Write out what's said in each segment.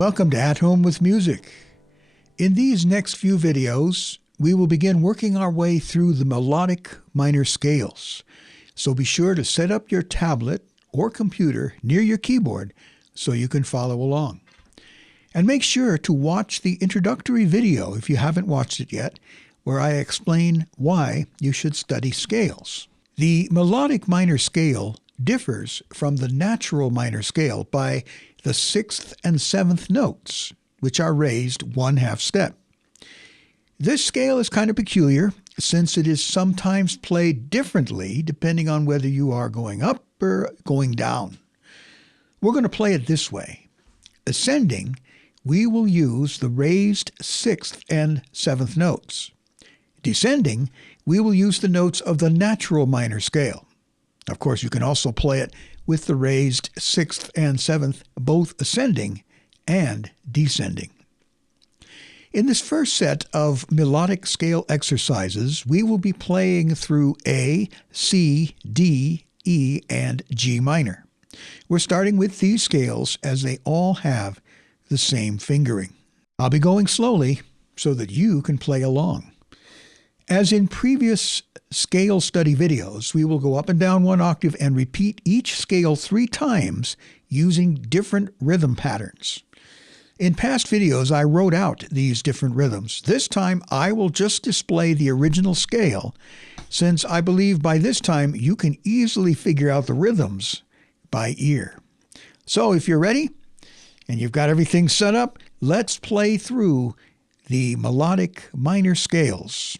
Welcome to At Home with Music. In these next few videos, we will begin working our way through the melodic minor scales. So be sure to set up your tablet or computer near your keyboard so you can follow along. And make sure to watch the introductory video if you haven't watched it yet, where I explain why you should study scales. The melodic minor scale differs from the natural minor scale by the 6th and 7th notes, which are raised 1/2 step. This scale is kind of peculiar since it is sometimes played differently depending on whether you are going up or going down. We're going to play it this way. Ascending, we will use the raised 6th and 7th notes. Descending, we will use the notes of the natural minor scale. Of course, you can also play it with the raised 6th and 7th, both ascending and descending. In this first set of melodic scale exercises, we will be playing through A, C, D, E, and G minor. We're starting with these scales as they all have the same fingering. I'll be going slowly so that you can play along. As in previous scale study videos, we will go up and down one octave and repeat each scale 3 times using different rhythm patterns. In past videos, I wrote out these different rhythms. This time, I will just display the original scale, since I believe by this time you can easily figure out the rhythms by ear. So if you're ready and you've got everything set up, let's play through the melodic minor scales.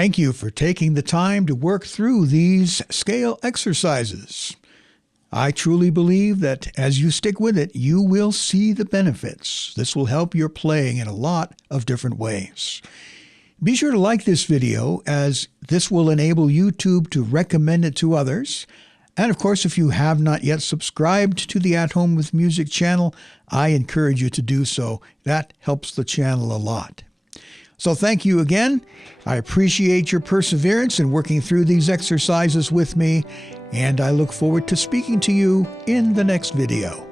Thank you for taking the time to work through these scale exercises. I truly believe that as you stick with it, you will see the benefits. This will help your playing in a lot of different ways. Be sure to like this video, as this will enable YouTube to recommend it to others. And of course, if you have not yet subscribed to the At Home with Music channel, I encourage you to do so. That helps the channel a lot. So thank you again. I appreciate your perseverance in working through these exercises with me, and I look forward to speaking to you in the next video.